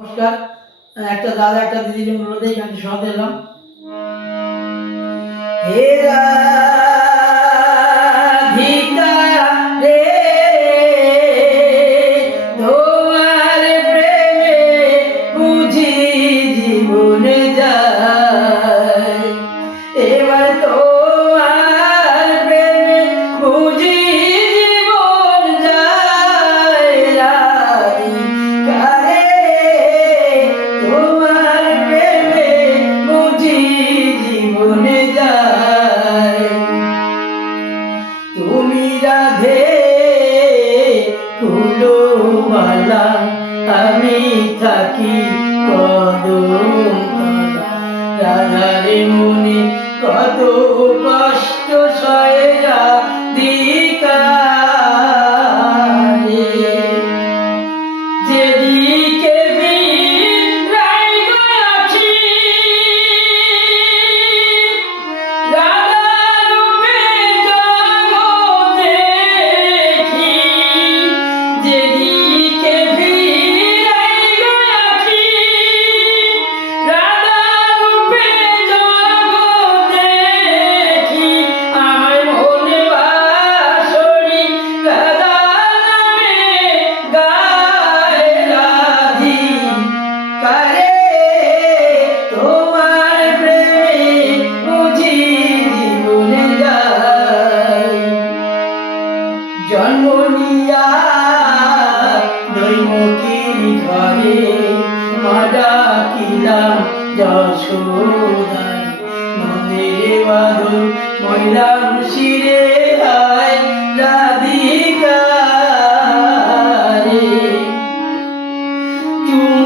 নমস্কার। একটা দাদা একটা দিদির অনুরোধে এই গানটি এলাম। হেরা এবার তো আমি থাকি জন্ম নিয়া দৈমুখী ঘরে মাডা কিলাম যশোদায় মন্দিরে বাদল মহিলাম শিরে আয় রাধিকা রে তুমি